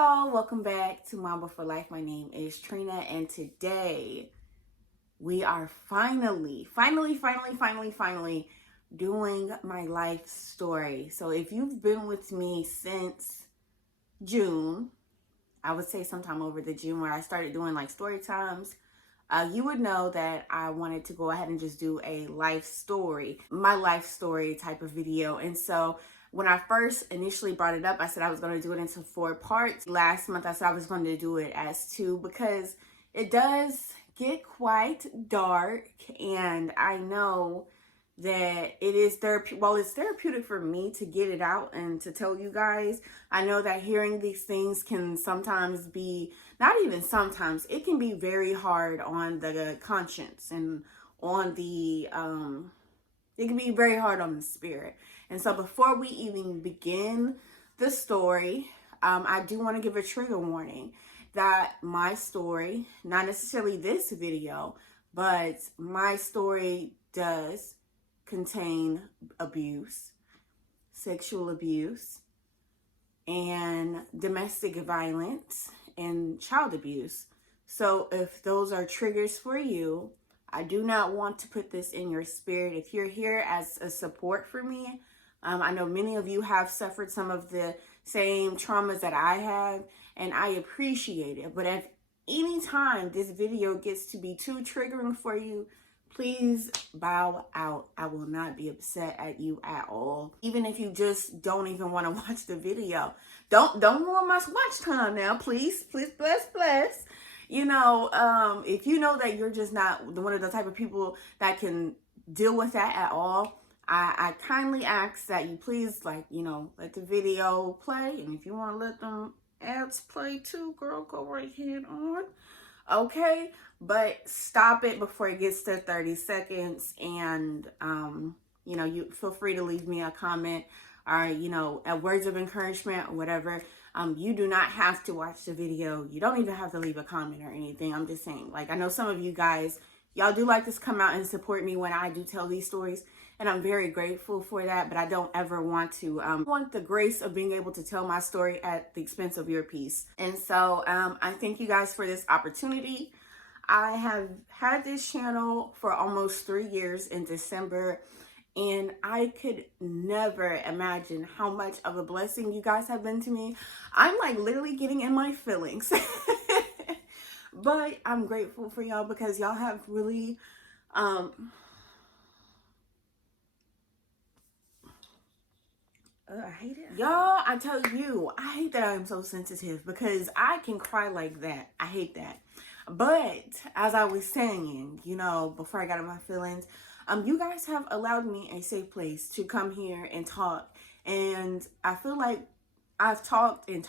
y'all, welcome back to Mamba for Life. My name is Trina, and today we are finally doing my life story. So if you've been with me since June, I would say sometime over the June where I started doing like story times, you would know that I wanted to go ahead and just do a life story, my life story type of video. And so when I first initially brought it up, I said I was going to do it into 4 parts. Last month, I said I was going to do it as 2 because it does get quite dark. And I know that it is therapeutic. Well, it's therapeutic for me to get it out and to tell you guys. I know that hearing these things can sometimes be, not even sometimes, it can be very hard on the conscience and on the, it can be very hard on the spirit. And so before we even begin the story, I do want to give a trigger warning that my story, not necessarily this video, but my story does contain abuse, sexual abuse, and domestic violence and child abuse. So if those are triggers for you, I do not want to put this in your spirit. If you're here as a support for me, I know many of you have suffered some of the same traumas that I have, and I appreciate it. But if any time this video gets to be too triggering for you, please bow out. I will not be upset at you at all. Even if you just don't even want to watch the video. Don't ruin my watch time now, please. Please, bless. You know, if you know that you're just not one of the type of people that can deal with that at all, I kindly ask that you please, like, you know, let the video play. And if you want to let them ads play too, girl, go right ahead on. Okay, but stop it before it gets to 30 seconds. And, you know, you feel free to leave me a comment or, you know, words of encouragement or whatever. You do not have to watch the video. You don't even have to leave a comment or anything. I'm just saying, like, I know some of you guys, y'all do like to come out and support me when I do tell these stories. And I'm very grateful for that, but I don't ever want to, want the grace of being able to tell my story at the expense of your peace. And so I thank you guys for this opportunity. I have had this channel for almost 3 years in December, and I could never imagine how much of a blessing you guys have been to me. I'm like literally getting in my feelings. But I'm grateful for y'all because y'all have really, I hate it. Y'all, I tell you, I hate that I am so sensitive because I can cry like that. I hate that. But as I was saying, you know, before I got in my feelings, you guys have allowed me a safe place to come here and talk. And I feel like I've talked and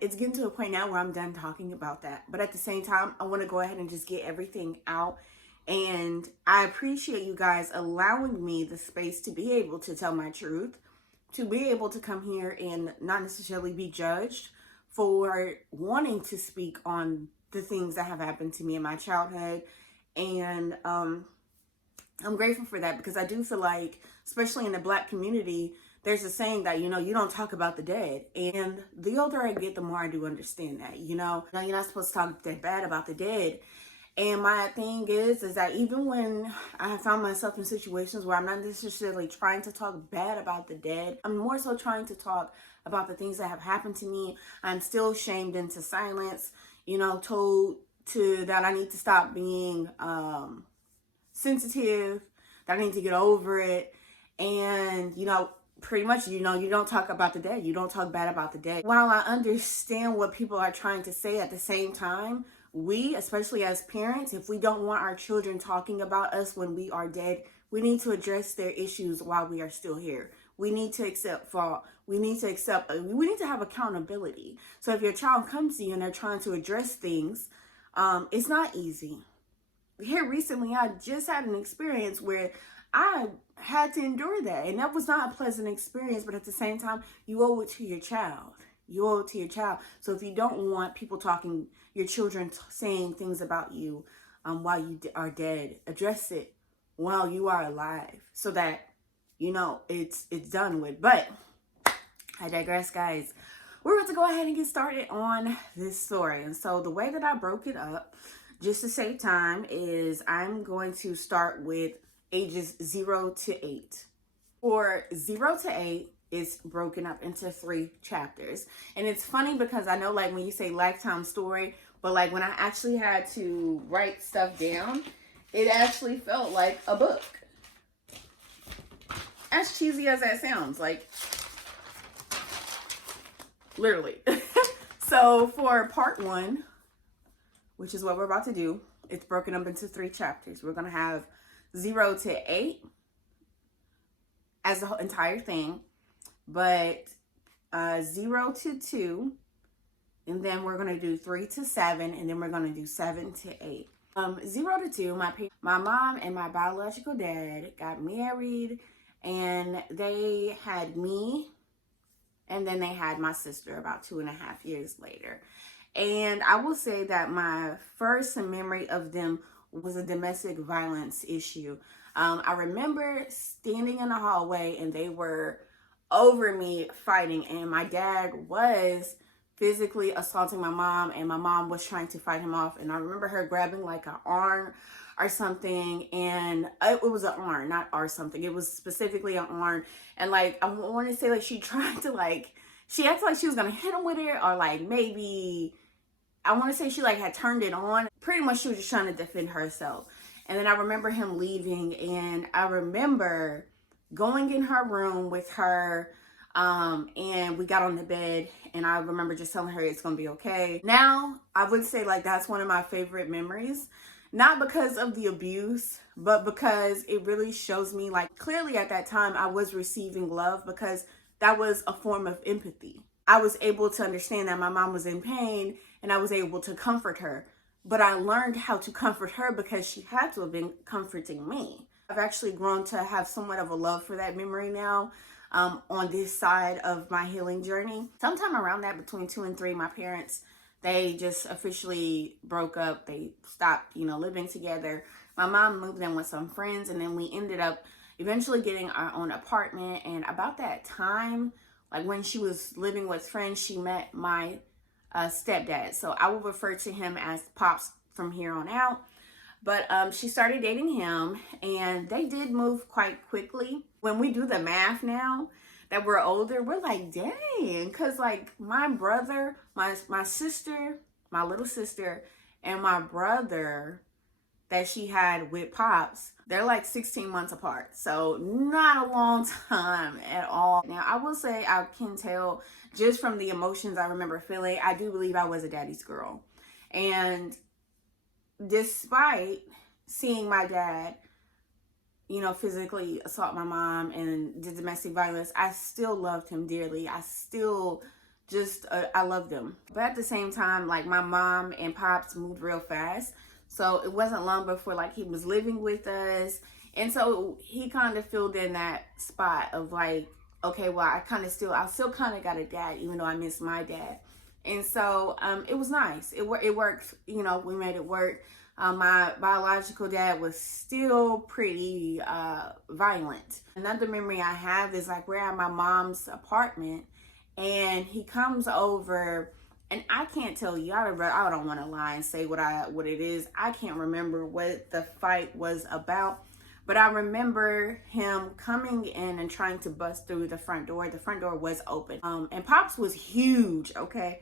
it's getting to a point now where I'm done talking about that. But at the same time, I want to go ahead and just get everything out. And I appreciate you guys allowing me the space to be able to tell my truth, to be able to come here and not necessarily be judged for wanting to speak on the things that have happened to me in my childhood. And I'm grateful for that because I do feel like, especially in the Black community, there's a saying that, you know, you don't talk about the dead. And the older I get, the more I do understand that, you know, now you're not supposed to talk that bad about the dead. And my thing is that even when I have found myself in situations where I'm not necessarily trying to talk bad about the dead, I'm more so trying to talk about the things that have happened to me. I'm still shamed into silence, you know, told to that I need to stop being sensitive, that I need to get over it. And, you know, pretty much, you know, you don't talk about the dead. You don't talk bad about the dead. While I understand what people are trying to say, at the same time, we, especially as parents, if we don't want our children talking about us when we are dead, we need to address their issues while we are still here. We need to accept fault. We need to have accountability. So if your child comes to you and they're trying to address things, it's not easy. Here recently, I just had an experience where I had to endure that. And that was not a pleasant experience, but at the same time, you owe it to your child. You owe it to your child. So if you don't want people talking, your children saying things about you while you are dead, address it while you are alive so that, you know, it's done with. But I digress, guys. we're about to go ahead and get started on this story. And so the way that I broke it up, just to save time, is I'm going to start with ages 0 to 8. For 0 to 8, it's broken up into 3 chapters. And it's funny because I know, like, when you say lifetime story, but like when I actually had to write stuff down, it actually felt like a book. As cheesy as that sounds, like, literally. So for part 1, which is what we're about to do, it's broken up into 3 chapters. We're going to have 0 to 8 as the whole entire thing, but 0 to 2, and then we're going to do 3 to 7, and then we're going to do 7 to 8. 0 to 2, my mom and my biological dad got married, and they had me, and then they had my sister about 2.5 years later. And I will say that my first memory of them was a domestic violence issue. I remember standing in the hallway and they were over me fighting, and my dad was physically assaulting my mom, and my mom was trying to fight him off. And I remember her grabbing like an arm or something, and it was an arm, not or something. It was specifically an arm. And like, I want to say like she tried to like, she acted like she was gonna hit him with it, or like maybe, I want to say she like had turned it on. Pretty much she was just trying to defend herself. And then I remember him leaving, and I remember going in her room with her, and we got on the bed, and I remember just telling her it's gonna be okay. Now, I would say like that's one of my favorite memories, not because of the abuse, but because it really shows me like clearly at that time I was receiving love, because that was a form of empathy. I was able to understand that my mom was in pain, and I was able to comfort her. But I learned how to comfort her because she had to have been comforting me. I've actually grown to have somewhat of a love for that memory now, on this side of my healing journey. Sometime around that, between 2 and 3, my parents, they just officially broke up. They stopped, living together. My mom moved in with some friends, and then we ended up eventually getting our own apartment. And about that time, like when she was living with friends, she met my stepdad. So I will refer to him as Pops from here on out. But she started dating him, and they did move quite quickly. When we do the math now that we're older, we're like, dang, because like my brother, my sister, my little sister, and my brother that she had with Pops, they're like 16 months apart. So not a long time at all. Now, I will say I can tell just from the emotions I remember feeling, I do believe I was a daddy's girl. And despite seeing my dad, physically assault my mom and the domestic violence, I still loved him dearly. I still I loved him. But at the same time, like my mom and Pops moved real fast. So it wasn't long before like he was living with us. And so he kind of filled in that spot of like, okay, well, I still kind of got a dad, even though I miss my dad. And so it was nice. It worked, we made it work. My biological dad was still pretty violent. Another memory I have is like we're at my mom's apartment, and he comes over, and I can't tell you, I don't want to lie and say what it is. I can't remember what the fight was about, but I remember him coming in and trying to bust through the front door. The front door was open. And Pops was huge, okay?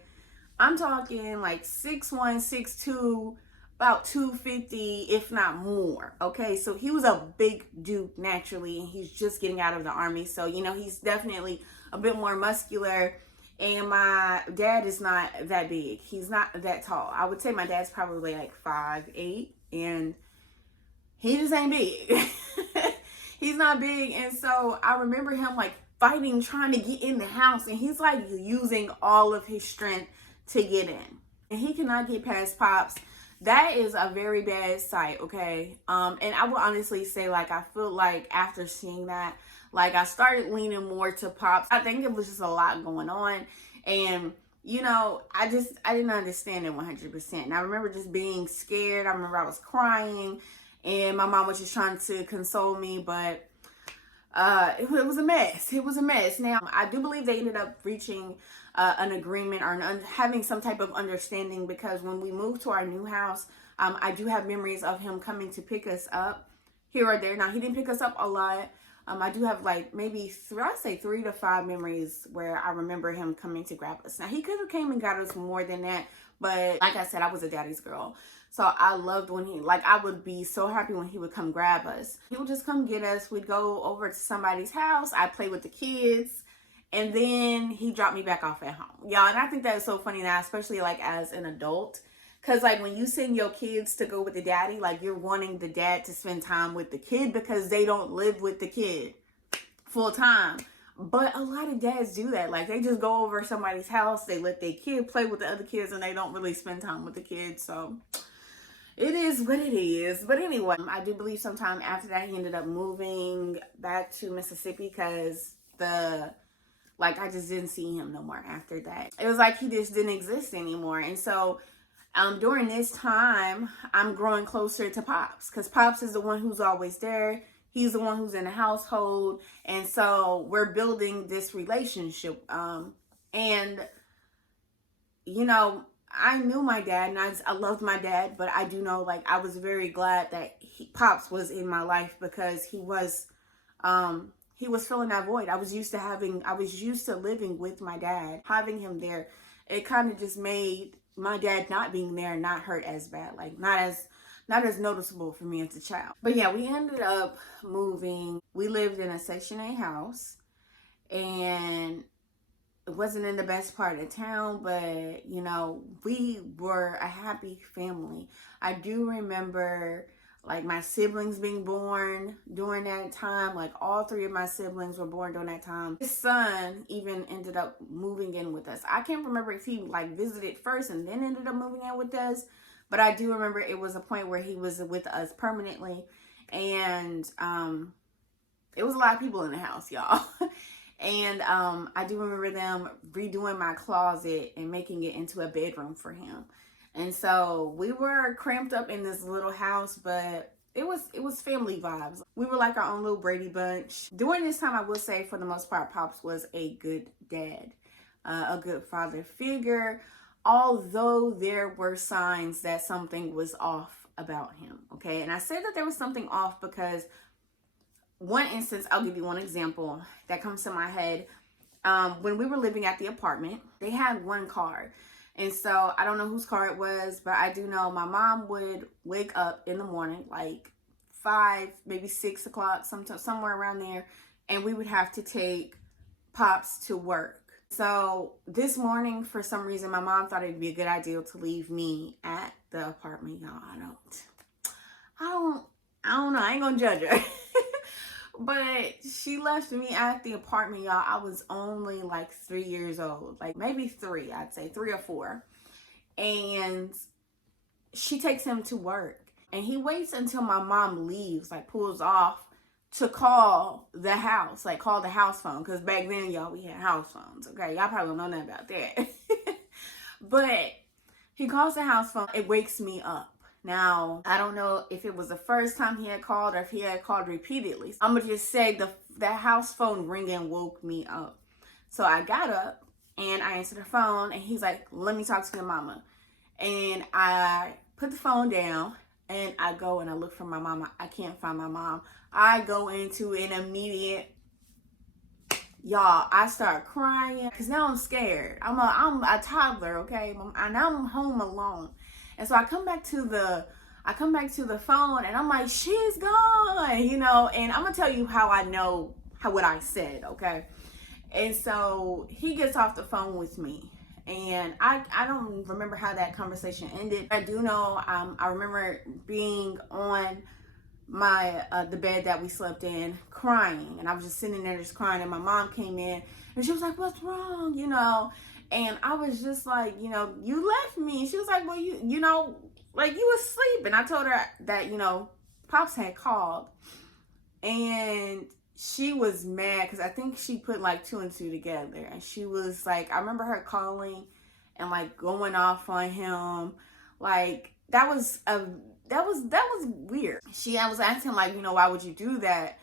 I'm talking like 6'1", 6'2", about 250, if not more. Okay, so he was a big dude naturally, and he's just getting out of the army. So, he's definitely a bit more muscular. And my dad is not that big. He's not that tall. I would say my dad's probably like 5'8", and he just ain't big. He's not big. And so I remember him like fighting, trying to get in the house, and he's like using all of his strength to get in. And he cannot get past Pops. That is a very bad sight, okay? And I will honestly say, like, I feel like after seeing that, like, I started leaning more to Pops. I think it was just a lot going on. And, I didn't understand it 100%. And I remember just being scared. I remember I was crying, and my mom was just trying to console me, but it was a mess. It was a mess. Now, I do believe they ended up reaching an agreement or having some type of understanding, because when we moved to our new house, I do have memories of him coming to pick us up here or there. Now, he didn't pick us up a lot. I do have like maybe I'd say 3 to 5 memories where I remember him coming to grab us. Now, he could have came and got us more than that, but like I said, I was a daddy's girl. So I loved when I would be so happy when he would come grab us. He would just come get us. We'd go over to somebody's house. I'd play with the kids. And then he dropped me back off at home. Y'all, and I think that is so funny now, especially like as an adult. Because like when you send your kids to go with the daddy, like you're wanting the dad to spend time with the kid because they don't live with the kid full time. But a lot of dads do that. Like they just go over somebody's house, they let their kid play with the other kids, and they don't really spend time with the kids. So it is what it is. But anyway, I do believe sometime after that he ended up moving back to Mississippi because I just didn't see him no more after that. It was like he just didn't exist anymore. And so during this time, I'm growing closer to Pops because Pops is the one who's always there. He's the one who's in the household. And so we're building this relationship. And, you know, I knew my dad and I loved my dad, but I do know, like, I was very glad that Pops was in my life because he was filling that void. I was used to living with my dad. Having him there, it kind of just made my dad not being there not hurt as bad, like not as noticeable for me as a child. But yeah, we ended up moving. We lived in a Section 8 house, and it wasn't in the best part of town, but you know, we were a happy family. I do remember like my siblings being born during that time. Like all 3 of my siblings were born during that time. His son even ended up moving in with us. I can't remember if he like visited first and then ended up moving in with us, but I do remember it was a point where he was with us permanently. And it was a lot of people in the house, y'all. And I do remember them redoing my closet and making it into a bedroom for him. And so we were cramped up in this little house, but it was family vibes. We were like our own little Brady Bunch. During this time, I will say for the most part, Pops was a good dad, a good father figure, although there were signs that something was off about him, okay? And I said that there was something off because one instance, I'll give you one example that comes to my head. When we were living at the apartment, they had one car. And so I don't know whose car it was, but I do know my mom would wake up in the morning, like 5, maybe 6 o'clock, somewhere around there. And we would have to take Pops to work. So this morning, for some reason, my mom thought it'd be a good idea to leave me at the apartment. Y'all, I don't know. I ain't gonna judge her. But she left me at the apartment, y'all. I was only like 3 years old, like maybe 3, I'd say 3 or 4. And she takes him to work, and he waits until my mom leaves, like pulls off to call the house, like call the house phone. Cause back then, y'all, we had house phones. Okay. Y'all probably don't know nothing about that. But he calls the house phone. It wakes me up. Now, I don't know if it was the first time he had called or if he had called repeatedly. I'm going to just say the house phone ringing woke me up. So I got up and I answered the phone, and he's like, let me talk to your mama. And I put the phone down and I go and I look for my mama. I can't find my mom. I go into an immediate, y'all, I start crying because now I'm scared. I'm a toddler, okay? And I'm home alone. And so I come back to the phone, and I'm like, she's gone, you know. And I'm gonna tell you how I know what I said, okay? And so he gets off the phone with me, and I don't remember how that conversation ended. I do know I remember being on my the bed that we slept in, crying, and I was just sitting there just crying. And my mom came in, and she was like, "What's wrong?" You know. And I was just like, you know, you left me. She was like, well, you know, like you was asleep. And I told her that, you know, Pops had called. And she was mad because I think she put like 2 and 2 together. And she was like, I remember her calling and like going off on him. Like that was weird. I was asking like, you know, why would you do that?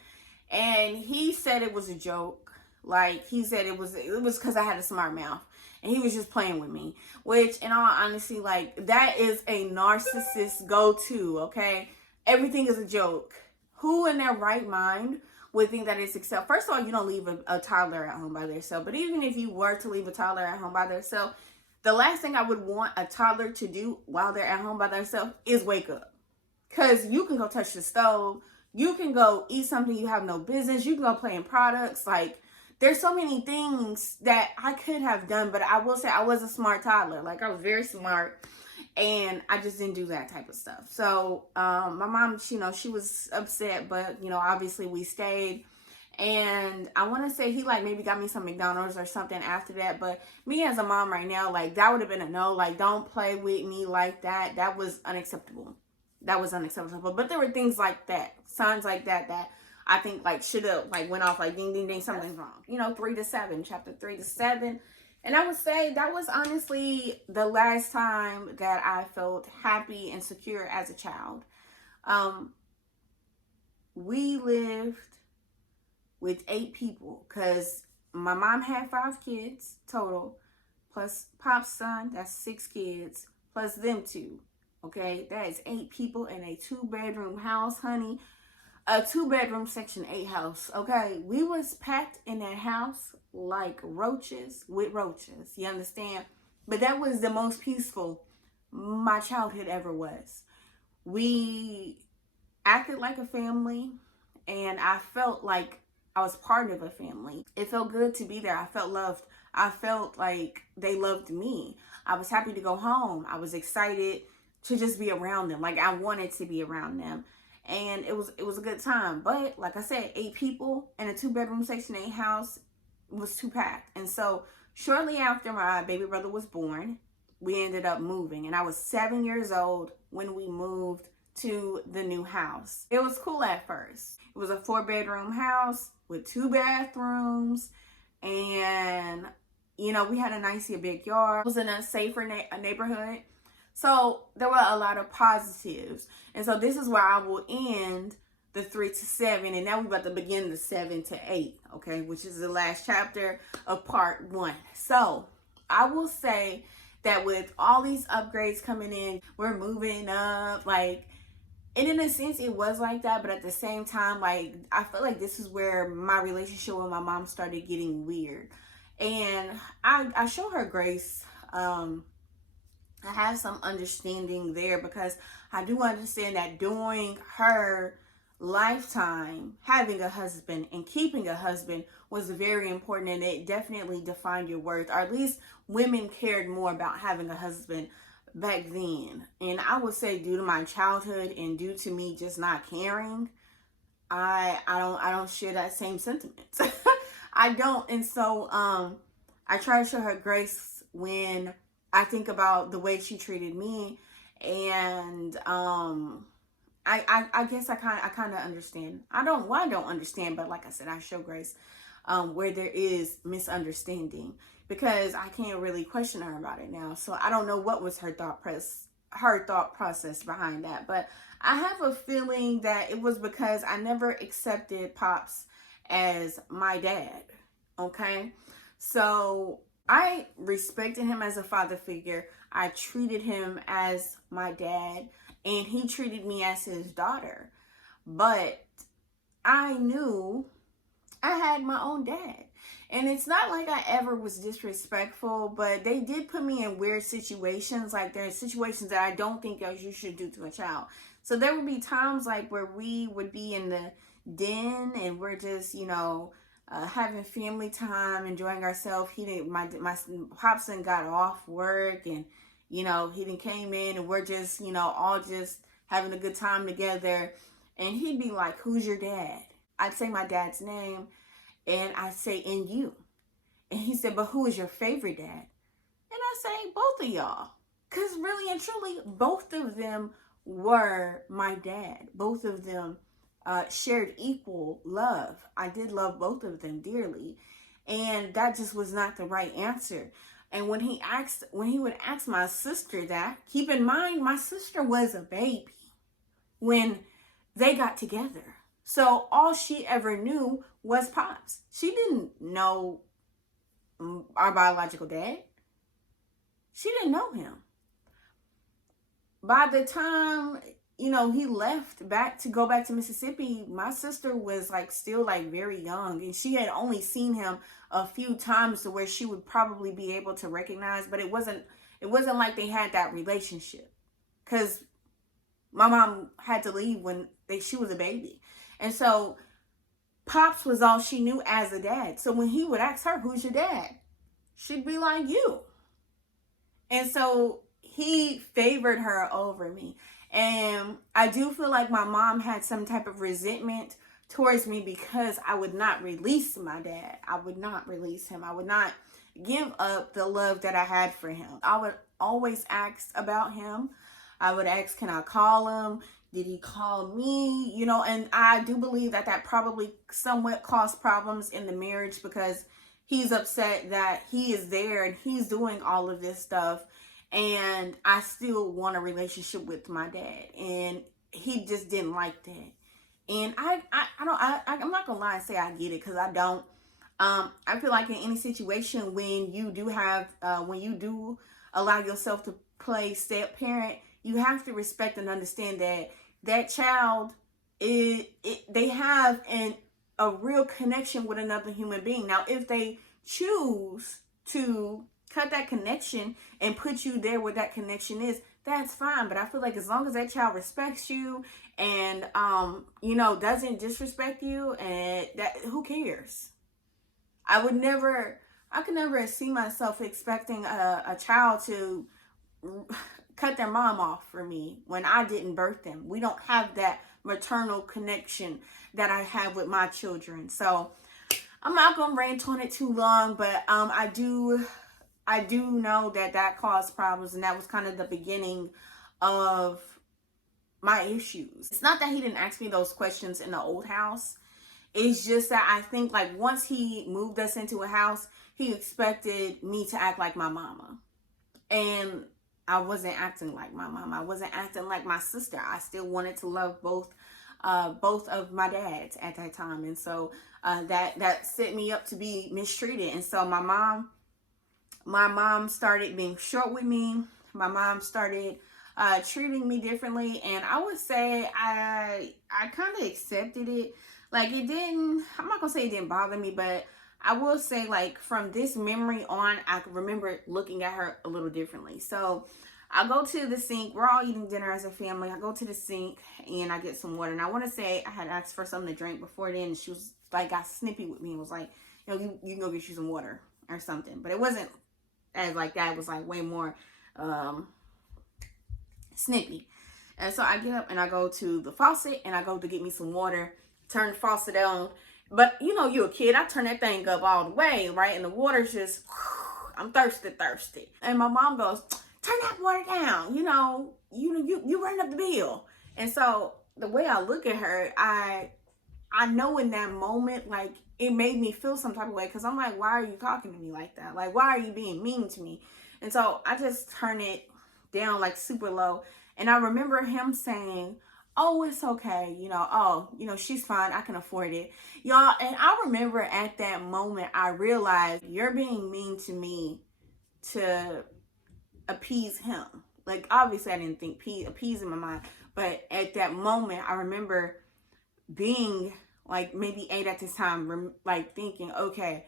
And he said it was a joke. Like he said it was because I had a smart mouth. and he was just playing with me. Which, in all honesty, like, that is a narcissist go-to, okay? Everything is a joke. Who in their right mind would think that it's acceptable? First of all, you don't leave a toddler at home by themselves. But even if you were to leave a toddler at home by themselves, the last thing I would want a toddler to do while they're at home by themselves is wake up. Because you can go touch the stove. You can go eat something you have no business. You can go play in products. Like, there's so many things that I could have done. But I will say I was a smart toddler. Like, I was very smart. And I just didn't do that type of stuff. So, my mom, you know, she was upset. But, you know, obviously we stayed. And I want to say he, like, maybe got me some McDonald's or something after that. But me as a mom right now, like, that would have been a no. Like, don't play with me like that. That was unacceptable. That was unacceptable. But there were things like that, signs like that, that I think, like, should have, like, went off, like, ding, ding, ding, something's wrong. You know, 3 to 7, chapter 3 to 7. And I would say that was honestly the last time that I felt happy and secure as a child. We lived with 8 people because my mom had 5 kids total, plus Pop's son, that's 6 kids, plus them 2. Okay, that is 8 people in a 2-bedroom house, honey. A 2-bedroom Section 8 house. Okay, we was packed in that house like roaches with roaches. You understand? But that was the most peaceful my childhood ever was. We acted like a family, and I felt like I was part of a family. It felt good to be there. I felt loved. I felt like they loved me. I was happy to go home. I was excited to just be around them. Like, I wanted to be around them. And it was a good time. But like I said, 8 people in a 2-bedroom Section 8 house was too packed. And so shortly after my baby brother was born, we ended up moving. And I was 7 years old when we moved to the new house. It was cool at first. It was a 4-bedroom house with 2 bathrooms. And, you know, we had a nice big yard. It was in a safer neighborhood. So there were a lot of positives. And so this is where I will end the 3 to 7. And now we're about to begin the 7 to 8, okay, which is the last chapter of part 1. So I will say that with all these upgrades coming in, we're moving up, like, and in a sense it was like that, but at the same time, like, I feel like this is where my relationship with my mom started getting weird. And I show her grace. I have some understanding there because I do understand that during her lifetime, having a husband and keeping a husband was very important, and it definitely defined your worth, or at least women cared more about having a husband back then. And I would say due to my childhood and due to me just not caring, I don't share that same sentiment. I don't. And so I try to show her grace when I think about the way she treated me. And I guess I kind of understand. I don't understand, but like I said, I show grace where there is misunderstanding, because I can't really question her about it now. So I don't know what was her thought process behind that. But I have a feeling that it was because I never accepted Pops as my dad. Okay, so I respected him as a father figure. I treated him as my dad, and he treated me as his daughter. But I knew I had my own dad. And it's not like I ever was disrespectful, but they did put me in weird situations. Like, there are situations that I don't think you should do to a child. So there would be times like where we would be in the den and we're just, you know, having family time, enjoying ourselves. My popson got off work, and, you know, he then came in, and we're just, you know, all just having a good time together. And he'd be like, "Who's your dad?" I'd say my dad's name, and I'd say, "And you." And he said, "But who is your favorite dad?" And I say, "Both of y'all." Because really and truly, both of them were my dad. Both of them shared equal love. I did love both of them dearly. And that just was not the right answer. And when he would ask my sister that, keep in mind, my sister was a baby when they got together. So all she ever knew was Pops. She didn't know our biological dad. She didn't know him. By the time, he left back to go back to Mississippi, my sister was like still like very young, and she had only seen him a few times to where she would probably be able to recognize, but it wasn't like they had that relationship, because my mom had to leave when she was a baby. And so Pops was all she knew as a dad. So when he would ask her, "Who's your dad?" she'd be like, "You." And so he favored her over me. And I do feel like my mom had some type of resentment towards me because I would not release my dad. I would not release him. I would not give up the love that I had for him. I would always ask about him. I would ask, can I call him? Did he call me? And I do believe that that probably somewhat caused problems in the marriage, because he's upset that he is there and he's doing all of this stuff, and I still want a relationship with my dad, and he just didn't like that. And I'm not gonna lie and say I get it, because I don't. I feel like in any situation, when you do allow yourself to play step parent, you have to respect and understand that child they have a real connection with another human being. Now, if they choose to cut that connection and put you there where that connection is, that's fine. But I feel like as long as that child respects you and doesn't disrespect you, and that, who cares? I could never see myself expecting a child to cut their mom off for me when I didn't birth them. We don't have that maternal connection that I have with my children. So I'm not gonna rant on it too long, but I do know that caused problems, and that was kind of the beginning of my issues. It's not that he didn't ask me those questions in the old house. It's just that I think, like, once he moved us into a house, he expected me to act like my mama. And I wasn't acting like my mom. I wasn't acting like my sister. I still wanted to love both of my dads at that time. And so that set me up to be mistreated. And so my mom started being short with me. My mom started treating me differently. And I would say I kind of accepted it. Like, I'm not going to say it didn't bother me, but I will say, like, from this memory on, I can remember looking at her a little differently. So I go to the sink. We're all eating dinner as a family. I go to the sink and I get some water. And I want to say I had asked for something to drink before then. And she was like, got snippy with me and was like, you can go get you some water or something. But it wasn't as like that. It was like way more snippy. And so I get up and I go to the faucet and I go to get me some water. Turn the faucet on. But you're a kid. I turn that thing up all the way, right? And the water's just, I'm thirsty. And my mom goes, turn that water down. You running up the bill. And so the way I look at her, I know in that moment, like, it made me feel some type of way, because I'm like, why are you talking to me like that? Like, why are you being mean to me? And so I just turn it down like super low. And I remember him saying, oh, it's okay. She's fine. I can afford it. Y'all, and I remember at that moment, I realized you're being mean to me to appease him. Like, obviously, I didn't think appease in my mind. But at that moment, I remember being like maybe 8 at this time, like thinking, okay,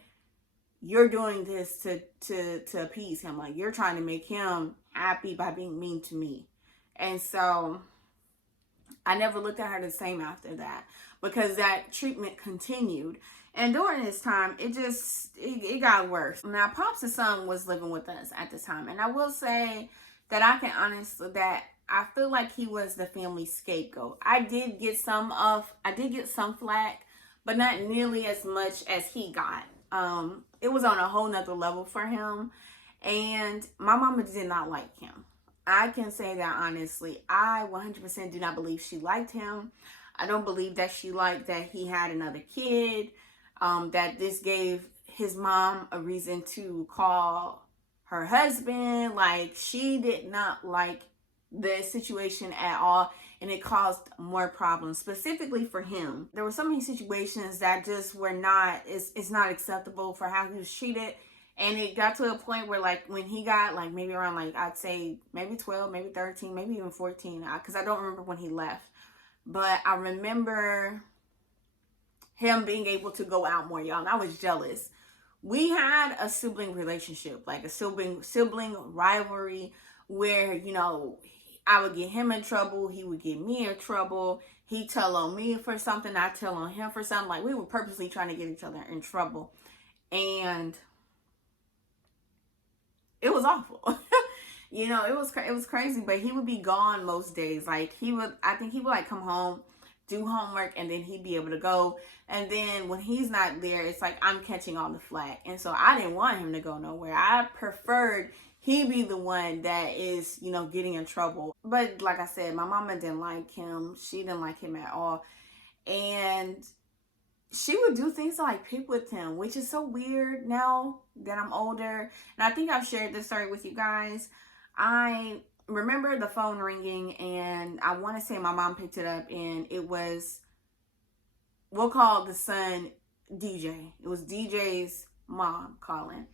you're doing this to appease him. Like, you're trying to make him happy by being mean to me. And so I never looked at her the same after that, because that treatment continued. And during this time, it got worse. Now, Pops' son was living with us at the time. And I will say that I feel like he was the family scapegoat. I did get some flack, but not nearly as much as he got. It was on a whole nother level for him. And my mama did not like him. I can say that honestly. I 100% do not believe she liked him. I don't believe that she liked that he had another kid. That this gave his mom a reason to call her husband. Like, she did not like the situation at all. And it caused more problems, specifically for him. There were so many situations that just were not, it's not acceptable for how he was treated. And it got to a point where, like, when he got, like, maybe around, like, I'd say maybe 12, maybe 13, maybe even 14, because I don't remember when he left. But I remember him being able to go out more, y'all. And I was jealous. We had a sibling relationship, like a sibling rivalry, where, you know, I would get him in trouble, he would get me in trouble. He'd tell on me for something, I'd tell on him for something. Like, we were purposely trying to get each other in trouble. And it was awful. You know, it was crazy, but he would be gone most days. Like, I think he would, like, come home, do homework, and then he'd be able to go. And then when he's not there, it's like I'm catching all the flack. And so I didn't want him to go nowhere. I preferred he be the one that is, you know, getting in trouble. But like I said, my mama didn't like him. She didn't like him at all. And she would do things to, like, pick with him, which is so weird now that I'm older. And I think I've shared this story with you guys. I remember the phone ringing, and I want to say my mom picked it up, and it was, we'll call the son DJ. It was DJ's mom calling.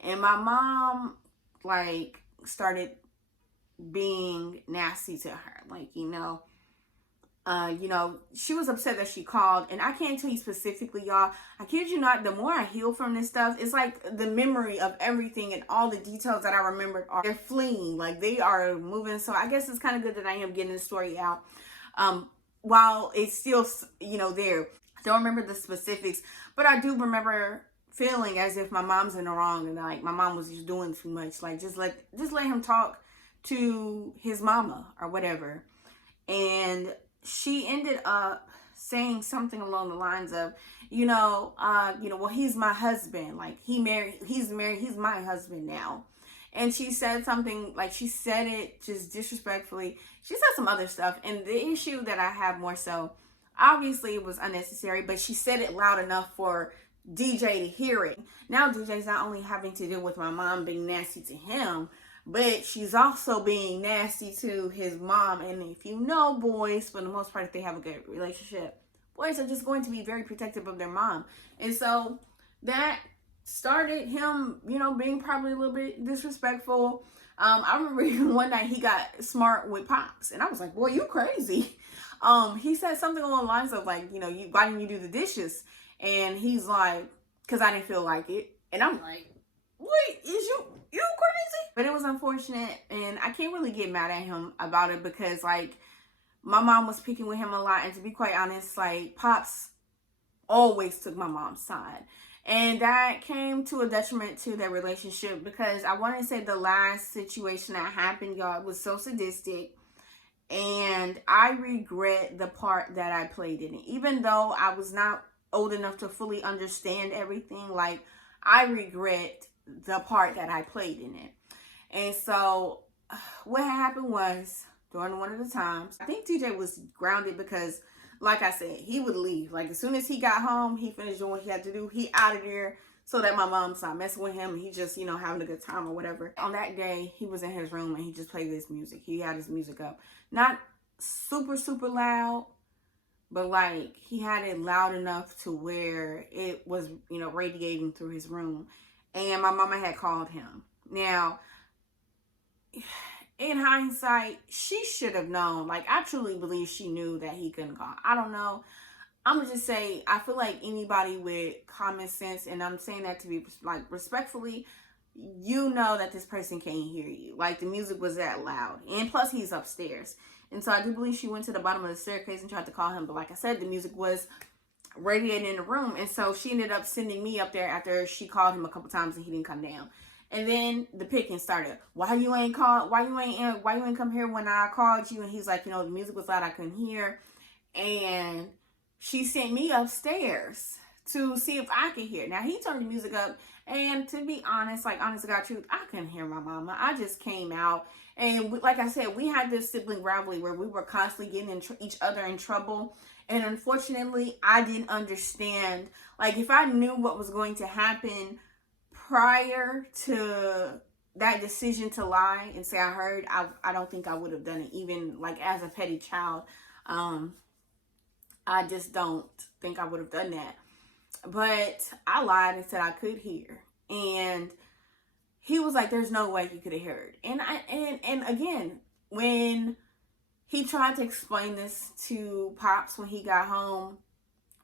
And my mom, like, started being nasty to her. Like, she was upset that she called. And I can't tell you specifically, y'all. I kid you not, the more I heal from this stuff, it's like the memory of everything and all the details that I remembered they're fleeing. Like, they are moving. So I guess it's kind of good that I am getting the story out. While it's still, there. I don't remember the specifics, but I do remember feeling as if my mom's in the wrong, and, like, my mom was just doing too much. Like, just let him talk to his mama or whatever. And she ended up saying something along the lines of, well, he's my husband. Like, he's married, he's my husband now. And she said something, like, she said it just disrespectfully. She said some other stuff. And the issue that I have more so, obviously it was unnecessary, but she said it loud enough for DJ to hear it. Now DJ's not only having to deal with my mom being nasty to him, but she's also being nasty to his mom. And if you know boys, for the most part, if they have a good relationship, boys are just going to be very protective of their mom. And so that started him, being probably a little bit disrespectful. I remember one night he got smart with Pops. And I was like, boy, you crazy. He said something along the lines of, like, why didn't you do the dishes? And he's like, because I didn't feel like it. And I'm like, wait, is you crazy? But it was unfortunate, and I can't really get mad at him about it because, like, my mom was picking with him a lot. And to be quite honest, like, Pops always took my mom's side. And that came to a detriment to their relationship because I want to say the last situation that happened, y'all, was so sadistic. And I regret the part that I played in it. Even though I was not old enough to fully understand everything, like, I regret the part that I played in it. And so what happened was, during one of the times, I think TJ was grounded because, like I said, he would leave. Like, as soon as he got home, he finished doing what he had to do. He out of there so that my mom stopped messing with him. And he just, having a good time or whatever. On that day, he was in his room and he just played this music. He had his music up. Not super, super loud, but, like, he had it loud enough to where it was, radiating through his room. And my mama had called him. Now, in hindsight, she should have known. Like, I truly believe she knew that he couldn't call. I don't know. I'm going to just say, I feel like anybody with common sense, and I'm saying that to be, like, respectfully, that this person can't hear you. Like, the music was that loud. And plus, he's upstairs. And so I do believe she went to the bottom of the staircase and tried to call him. But like I said, the music was radiating in the room. And so she ended up sending me up there after she called him a couple times and he didn't come down. And then the picking started. Why you ain't come here when I called you? And he's like, the music was loud, I couldn't hear. And she sent me upstairs to see if I could hear. Now, he turned the music up. And to be honest, like, honest to God truth, I couldn't hear my mama. I just came out. And like I said, we had this sibling rivalry where we were constantly getting each other in trouble. And unfortunately, I didn't understand. Like, if I knew what was going to happen prior to that decision to lie and say I heard, I don't think I would have done it, even, like, as a petty child. I just don't think I would have done that. But I lied and said I could hear. And he was like, there's no way he could have heard. And again, when he tried to explain this to Pops when he got home,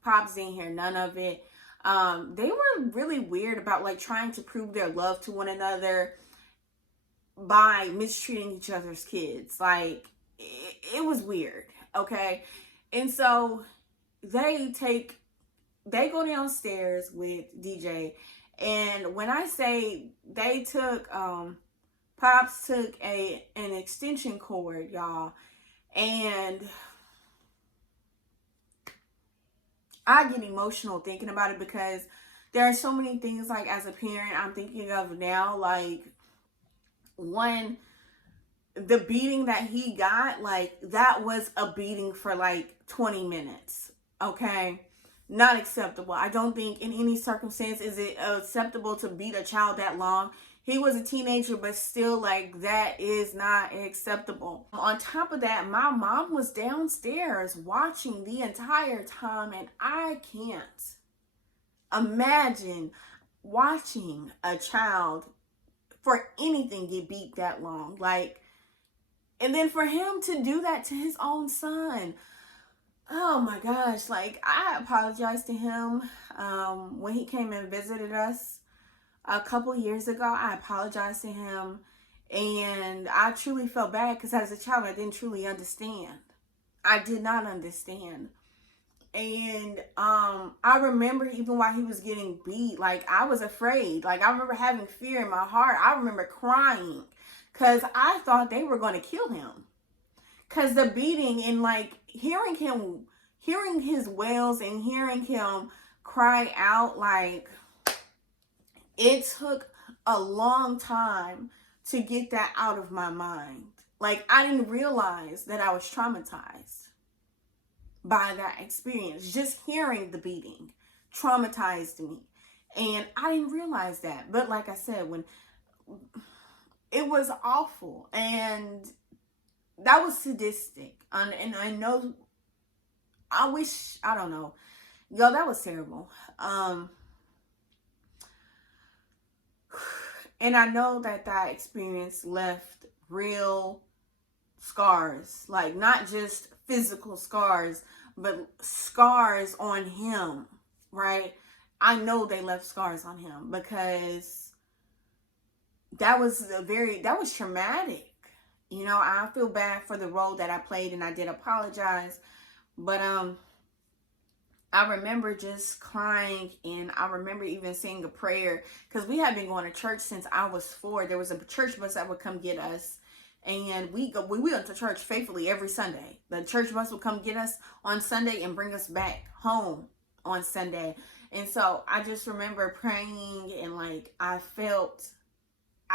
Pops didn't hear none of it. They were really weird about like trying to prove their love to one another by mistreating each other's kids. Like it was weird. Okay. And so they go downstairs with DJ. And when I say they took, Pops took an extension cord, y'all. And I get emotional thinking about it because there are so many things, like, as a parent, I'm thinking of now. Like, one, the beating that he got, like, that was a beating for like 20 minutes. Okay. Not acceptable. I don't think in any circumstance is it acceptable to beat a child that long. He was a teenager, but still, like, that is not acceptable. On top of that, my mom was downstairs watching the entire time, and I can't imagine watching a child for anything get beat that long. Like, and then for him to do that to his own son. Oh my gosh. Like, I apologized to him when he came and visited us a couple years ago. I apologized to him, and I truly felt bad because as a child, I didn't truly understand. I did not understand. And I remember even while he was getting beat, like, I was afraid. Like, I remember having fear in my heart. I remember crying because I thought they were going to kill him. Because the beating and, like, hearing his wails and hearing him cry out, like, it took a long time to get that out of my mind. Like, I didn't realize that I was traumatized by that experience. Just hearing the beating traumatized me. And I didn't realize that. But like I said, when it was awful, and that was sadistic. And I know, I don't know. Yo, that was terrible. And I know that experience left real scars. Like, not just physical scars, but scars on him, right? I know they left scars on him because that was traumatic. You know, I feel bad for the role that I played, and I did apologize. But I remember just crying, and I remember even saying a prayer because we had been going to church since I was 4. There was a church bus that would come get us, and we went to church faithfully every Sunday. The church bus would come get us on Sunday and bring us back home on Sunday. And so I just remember praying, and like I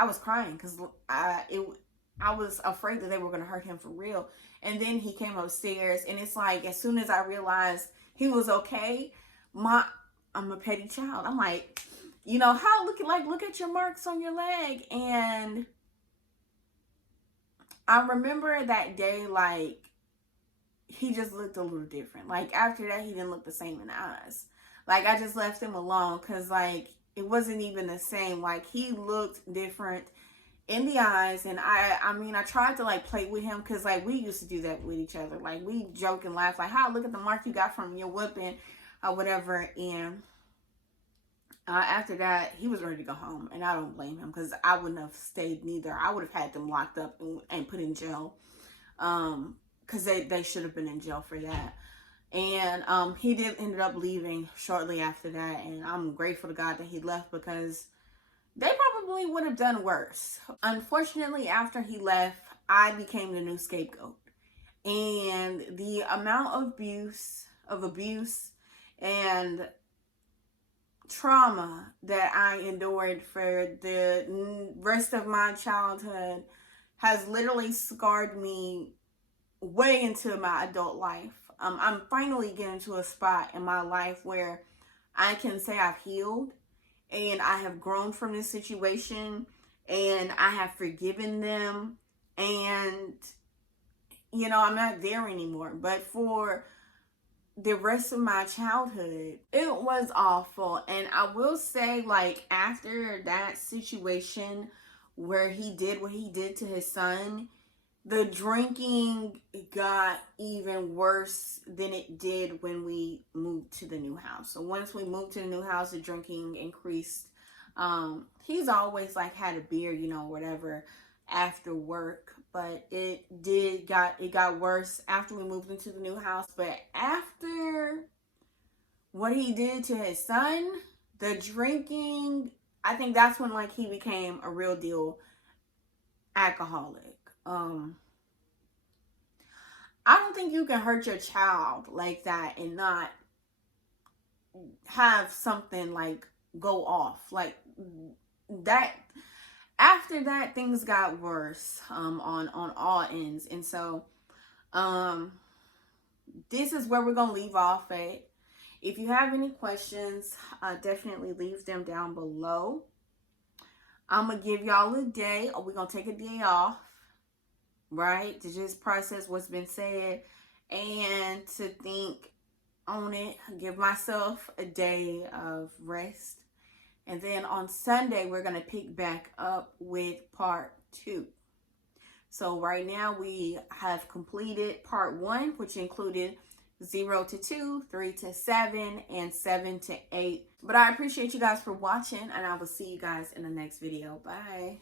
was crying because I was afraid that they were going to hurt him for real. And then he came upstairs, and it's like, as soon as I realized he was okay, I'm a petty child. I'm like, you know, look at your marks on your leg. And I remember that day, like, he just looked a little different. Like, after that, he didn't look the same in the eyes. Like, I just left him alone because, like, it wasn't even the same. Like, he looked different in the eyes. And I mean, I tried to like play with him because like we used to do that with each other. Like, we joke and laugh, like, "How, look at the mark you got from your whooping," or whatever. And after that, he was ready to go home, and I don't blame him because I wouldn't have stayed neither. I would have had them locked up and put in jail, because they should have been in jail for that. And he ended up leaving shortly after that, and I'm grateful to God that he left because they probably would have done worse. Unfortunately, after he left, I became the new scapegoat. And the amount of abuse and trauma that I endured for the rest of my childhood has literally scarred me way into my adult life. I'm finally getting to a spot in my life where I can say I've healed, and I have grown from this situation, and I have forgiven them, and, you know, I'm not there anymore. But for the rest of my childhood. It was awful. And I will say, like, after that situation where he did what he did to his son, the drinking got even worse than it did when we moved to the new house. So once we moved to the new house, the drinking increased. He's always like had a beer, you know, whatever, after work, but it got worse after we moved into the new house. But after what he did to his son, the drinking, I think that's when like he became a real deal alcoholic. I don't think you can hurt your child like that and not have something like go off like that. After that, things got worse on all ends. And so this is where we're gonna leave off at. If you have any questions, definitely leave them down below. I'm gonna give y'all a day, or we're gonna take a day off, right, to just process what's been said and to think on it. Give myself a day of rest. And then on Sunday, we're going to pick back up with part 2. So right now we have completed part 1, which included 0 to 2, 3 to 7, and 7 to 8. But I appreciate you guys for watching, and I will see you guys in the next video. Bye.